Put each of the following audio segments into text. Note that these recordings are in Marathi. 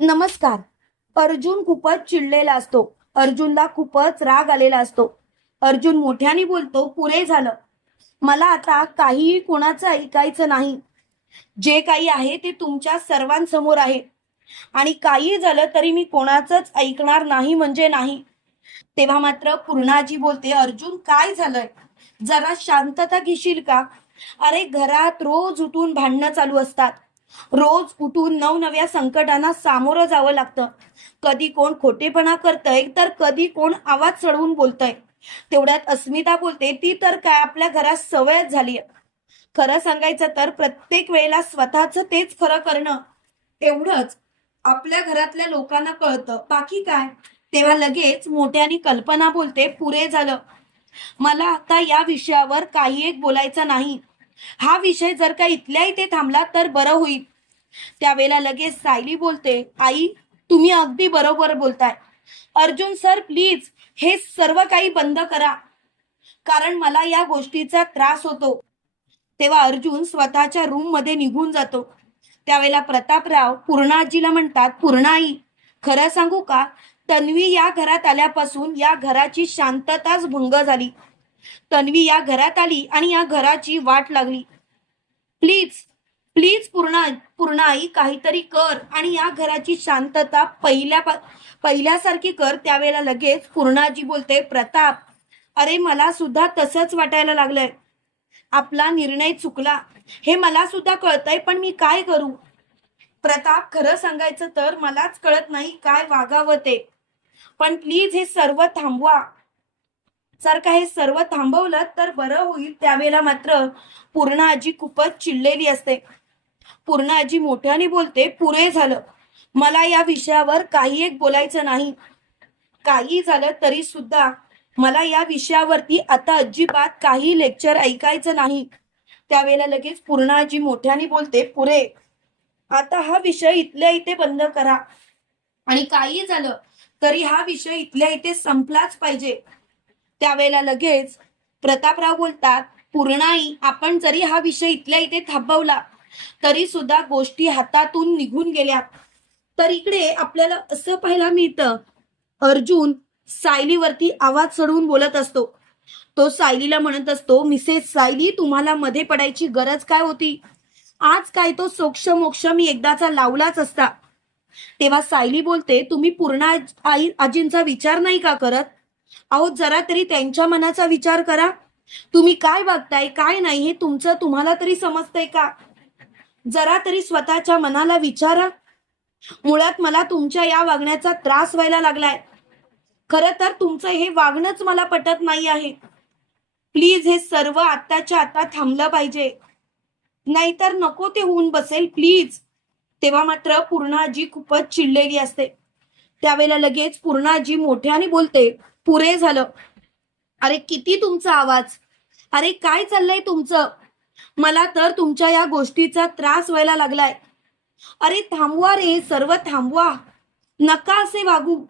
नमस्कार. अर्जुन खूपच चिडलेला असतो. अर्जुनला खूपच राग आलेला असतो. अर्जुन मोठ्याने बोलतो पुरे झालं. मला आता काहीही कोणाचं ऐकायचं नाही. जे काही आहे ते तुमच्या सर्वांसमोर आहे. आणि काही झालं तरी मी कोणाचंच ऐकणार नाही म्हणजे नाही. तेव्हा मात्र पूर्णाजी बोलते अर्जुन काय झालंय? जरा शांतता घेशील का? अरे घरात रोज उठून भांडणं चालू असतात. रोज उठून नवनव्या संकटांना सामोरं जावं लागतं. कधी कोण खोटेपणा करतय तर कधी कोण आवाज चढवून बोलतय. तेवढ्यात अस्मिता बोलते ती तर काय आपल्या घरात सवयच झाली खरं सांगायचं तर प्रत्येक वेळेला स्वतःच तेच खरं करणं. एवढंच आपल्या घरातल्या लोकांना कळतं. बाकी काय? तेव्हा लगेच मोठ्याने कल्पना बोलते पुरे झालं. मला आता या विषयावर काही एक बोलायचं नाही. हा विषय जर का इथल्या इथे थांबला तर बरं होईल. त्यावेळेला लगेच सायली बोलते आई तुम्ही अगदी बरोबर बोलताय. अर्जुन सर प्लीज हे सर्व काही बंद करा. कारण मला या गोष्टीचा त्रास होतो. तेव्हा अर्जुन स्वतःच्या रूममध्ये निघून जातो. त्यावेळेला प्रतापराव पूर्णाजीला म्हणतात पूर्णाई खरं सांगू का? तन्वी या घरात आल्यापासून या घराची शांतताच भंग झाली. तन्वी या घरात आली आणि या घराची वाट लागली. प्लीज प्लीज पूर्णा पूर्णाई काहीतरी कर आणि या घराची शांतता पहिल्या पहिल्यासारखी कर. त्यावेळेला लगेच पूर्णाजी बोलते प्रताप अरे मला सुद्धा तसंच वाटायला लागलंय. आपला निर्णय चुकला. हे मला सुद्धा कळतंय पण मी काय करू? प्रताप खरं सांगायचं तर मलाच कळत नाही काय वागावं ते. पण प्लीज हे सर्व थांबवा. जर हे सर्व थांबवलं तर बरं होईल. त्यावेळेला मात्र पूर्ण आजी खूपच चिडलेली असते. पूर्ण आजी मोठ्याने बोलते पुरे झालं. मला या विषयावर काही एक बोलायचं नाही. काही झालं तरी सुद्धा मला या विषयावरती आता अजिबात काही लेक्चर ऐकायचं नाही. त्यावेळेला लगेच पूर्ण आजी मोठ्याने बोलते पुरे आता हा विषय इथल्या इथे बंद करा. आणि काही झालं तरी हा विषय इथल्या इथे संपलाच पाहिजे. त्यावेळेला लगेच प्रतापराव बोलतात पूर्णाई आपण जरी हा विषय इथल्या इथे थांबवला तरी सुद्धा गोष्टी हातातून निघून गेल्या तर इकडे आपल्याला असं पाहायला मिळतं अर्जुन सायलीवरती आवाज चढवून बोलत असतो. तो सायलीला म्हणत असतो मिसेस सायली तुम्हाला मध्ये पडायची गरज काय होती? आज काय तो सोक्ष मोक्ष मी एकदाचा लावलाच असता. तेव्हा सायली बोलते तुम्ही पूर्ण आई आजींचा विचार नाही का करत? अहो जरा तरी त्यांच्या मनाचा विचार करा. तुम्ही काय बघताय काय नाही हे तुमचं तुम्हाला तरी समजतंय का? जरा तरी स्वतःच्या मनाला विचारा. मुळात मला तुमच्या या वागण्याचा त्रास व्हायला लागलाय. खर तर तुमचं हे वागणंच मला पटत नाही आहे. प्लीज हे सर्व आत्ताच्या आता थांबलं पाहिजे. नाहीतर नको ते होऊन बसेल प्लीज. तेव्हा मात्र पूर्णाजी खूपच चिडलेली असते. त्यावेळेला लगेच पूर्णाजी मोठ्याने बोलते पुरे झालं. अरे किती तुमचा आवाज? अरे काय चाललंय तुमचं? मला तर तुमच्या या गोष्टीचा त्रास व्हायला लागलाय. अरे थांबवा रे सर्व थांबवा. नका असे वागू.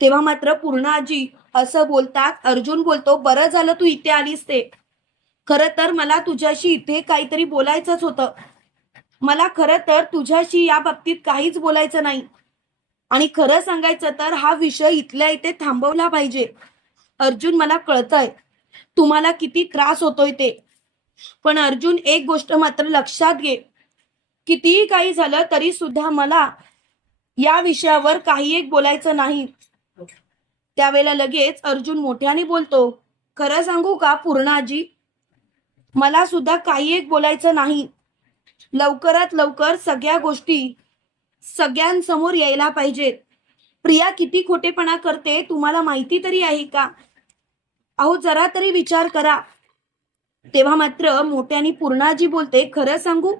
तेव्हा मात्र पूर्णाजी असं बोलतात अर्जुन बोलतो बरं झालं तू इथे आलीस ते. खरं तर मला तुझ्याशी इथे काहीतरी बोलायचंच होतं. मला खरं तर तुझ्याशी या बाबतीत काहीच बोलायचं नाही. आणि खरं सांगायचं तर हा विषय इथल्या इथे थांबवला पाहिजे. अर्जुन मला कळतंय. तुम्हाला किती त्रास होतोय ते. पण अर्जुन एक गोष्ट मात्र लक्षात घे. कितीही काही झालं तरी सुद्धा मला या विषयावर काही एक बोलायचं नाही. त्यावेळेला लगेच अर्जुन मोठ्याने बोलतो खरं सांगू का पूर्णाजी? मला सुद्धा काही एक बोलायचं नाही. लवकरात लवकर सगळ्या गोष्टी सगळ्यांसमोर यायला पाहिजेत. प्रिया किती खोटेपणा करते तुम्हाला माहिती तरी आहे का? अहो जरा तरी विचार करा. तेव्हा मात्र मोठ्याने पूर्णाजी बोलते खरं सांगू?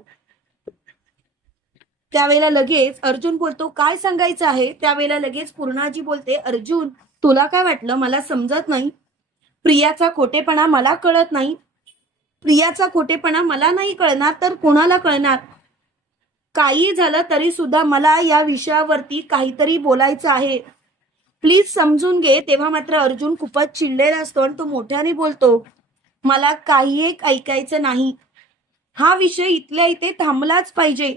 त्यावेळेला लगेच अर्जुन बोलतो काय सांगायचं आहे? त्यावेळेला लगेच पूर्णाजी बोलते अर्जुन तुला काय वाटलं? मला समजत नाही. प्रियाचा खोटेपणा मला कळत नाही. प्रियाचा खोटेपणा मला नाही कळणार तर कोणाला कळणार? काही झालं तरी सुद्धा मला या विषयावरती काहीतरी बोलायचं आहे. प्लीज समजून घे तेव्हा मात्र अर्जुन खूपच चिडलेला असतो आणि तो मोठ्याने बोलतो मला काही एक ऐकायचं नाही. हा विषय इथल्या इथे थांबलाच पाहिजे.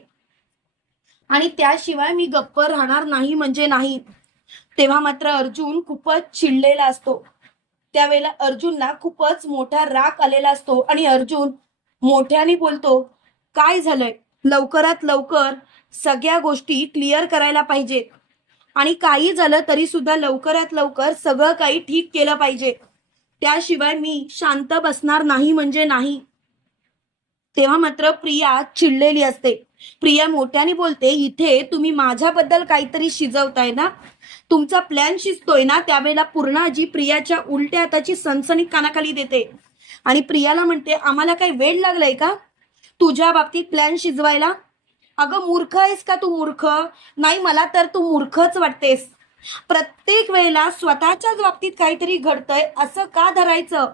आणि त्याशिवाय मी गप्प राहणार नाही म्हणजे नाही. तेव्हा मात्र अर्जुन खूपच चिडलेला असतो. त्यावेळेला अर्जुनला खूपच मोठा राग आलेला असतो आणि अर्जुन मोठ्याने बोलतो काय झालंय? लवकरात लवकर सगळ्या गोष्टी क्लिअर करायला पाहिजेत. आणि काही झालं तरी सुद्धा लवकरात लवकर सगळं काही ठीक केलं पाहिजे. त्याशिवाय मी शांत बसणार नाही म्हणजे नाही. तेव्हा मात्र प्रिया चिडलेली असते. प्रिया मोठ्याने बोलते इथे तुम्ही माझ्याबद्दल काहीतरी शिजवताय ना? तुमचा प्लॅन शिजतोय ना? त्यावेळेला पूर्णाजी प्रियाच्या उलट्या हाताची सनसणीत कानाखाली देते. आणि प्रियाला म्हणते आम्हाला काही वेळ लागलाय का? तुझ्या बाबतीत प्लॅन शिजवायला? अगं मूर्ख आहेस का तू मूर्ख? नाही मला तर तू मूर्खच वाटतेस. प्रत्येक वेळेला स्वतःच्याच बाबतीत काहीतरी घडतंय असं का धरायचं?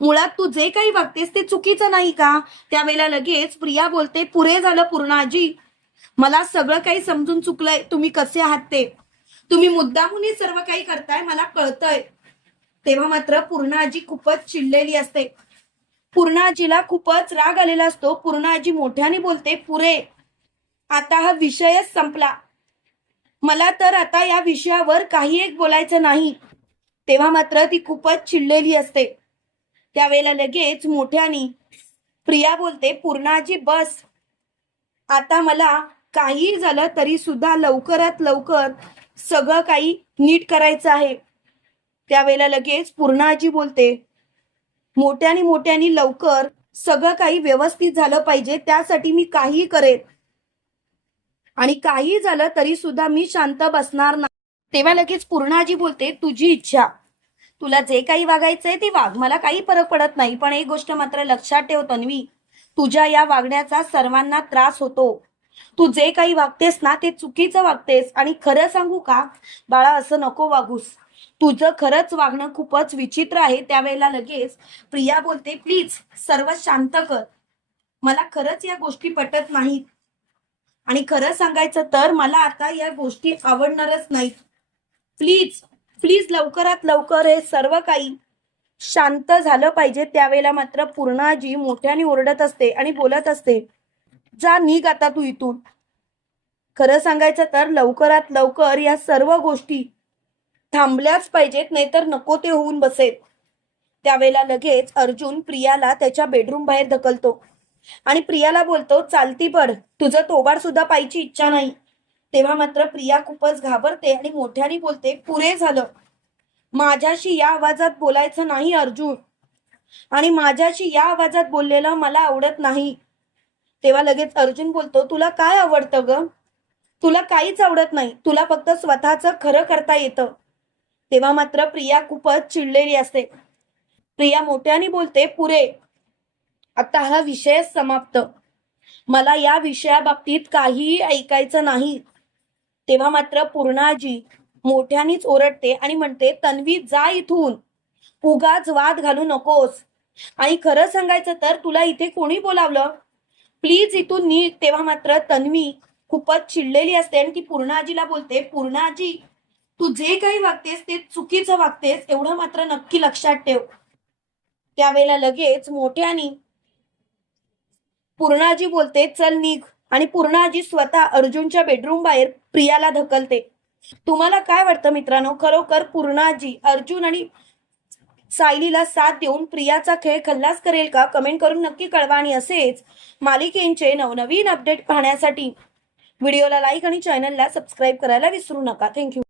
मुळात तू जे काही वागतेस ते चुकीचं नाही का? त्यावेळेला लगेच प्रिया बोलते पुरे झालं पूर्णाजी. मला सगळं काही समजून चुकलंय. तुम्ही कसे आहात ते? तुम्ही मुद्दाहूनही सर्व काही करताय मला कळतंय. तेव्हा मात्र पूर्णाजी खूपच चिडलेली असते. पूर्णाजीला खूपच राग आलेला असतो. पूर्णाजी मोठ्याने बोलते पुरे आता हा विषयच संपला. मला तर आता या विषयावर काही एक बोलायचं नाही. तेव्हा मात्र ती खूपच चिडलेली असते. त्यावेळेला लगेच मोठ्याने प्रिया बोलते पूर्णाजी बस. आता मला काही झालं तरी सुद्धा लवकरात लवकर सगळं काही नीट करायचं आहे. त्यावेळेला लगेच पूर्णाजी बोलते मोठ्याने मोठ्याने लवकर सगळं काही व्यवस्थित झालं पाहिजे त्यासाठी मी काही करेन. आणि काही झालं तरी सुद्धा मी शांत बसणार नाही तेव्हा लगेच पूर्णाजी बोलते तुझी इच्छा. तुला जे काही वागायचंय ते वाग. मला काही फरक पडत नाही पण एक गोष्ट मात्र लक्षात ठेव तन्वी. तुझ्या या वागण्याचा सर्वांना त्रास होतो. तू जे काही वागतेस ना ते चुकीचं वागतेस. आणि खरं सांगू का? बाळा असं नको वागूस. तुझं खरंच वागणं खूपच विचित्र आहे. त्यावेळेला लगेच प्रिया बोलते प्लीज सर्व शांत कर. मला खरंच या गोष्टी पटत नाहीत. आणि खरं सांगायचं तर मला आता या गोष्टी आवडणारच नाहीत. प्लीज प्लीज लवकरात लवकर हे सर्व काही शांत झालं पाहिजे. त्यावेळेला मात्र पूर्णाजी मोठ्याने ओरडत असते आणि बोलत असते जा निघ आता तू इथून. खरं सांगायचं तर लवकरात लवकर या सर्व गोष्टी थांबल्याच पाहिजेत नाहीतर नको ते होऊन बसेल. त्यावेळेला लगेच अर्जुन प्रियाला त्याच्या बेडरूम बाहेर ढकलतो. आणि प्रियाला बोलतो चालती पड तुझं तोबार सुद्धा पाहिजे इच्छा नाही. तेव्हा मात्र प्रिया खूपच घाबरते आणि मोठ्याने बोलते पुरे झालं. माझ्याशी या आवाजात बोलायचं नाही अर्जुन. आणि माझ्याशी या आवाजात बोललेलं मला आवडत नाही. तेव्हा लगेच अर्जुन बोलतो तुला काय आवडतं ग? तुला काहीच आवडत नाही. तुला फक्त स्वतःच खरं करता येतं. तेव्हा मात्र प्रिया खूपच चिडलेली असते. प्रिया मोठ्याने बोलते पुरे आता हा विषय समाप्त. मला या विषयाबाबतीत काहीही ऐकायचं नाही. तेव्हा मात्र पूर्णाजी मोठ्यानीच ओरडते आणि म्हणते तन्वी जा इथून. उगाच वाद घालू नकोस. आणि खरं सांगायचं तर तुला इथे कोणी बोलावलं? प्लीज इथून नी तेव्हा मात्र तन्वी खूपच चिडलेली असते आणि ती पूर्णाजीला बोलते पूर्णाजी तू जे काही वागतेस ते चुकीचं वागतेस एवढं मात्र नक्की लक्षात ठेव. त्यावेळेला लगेच मोठ्यानी पूर्णाजी बोलते चल निघ. आणि पूर्णाजी स्वतः अर्जुनच्या बेडरूम बाहेर प्रियाला धकलते तुम्हाला काय वाटतं मित्रांनो? खरोखर पूर्णाजी अर्जुन आणि सायलीला साथ देऊन प्रियाचा खेळ खल्लास करेल का? कमेंट करून नक्की कळवा आणि असेच मालिकेंचे नवनवीन अपडेट पाहण्यासाठी व्हिडिओला लाईक आणि चॅनलला सबस्क्राईब करायला विसरू नका. थँक्यू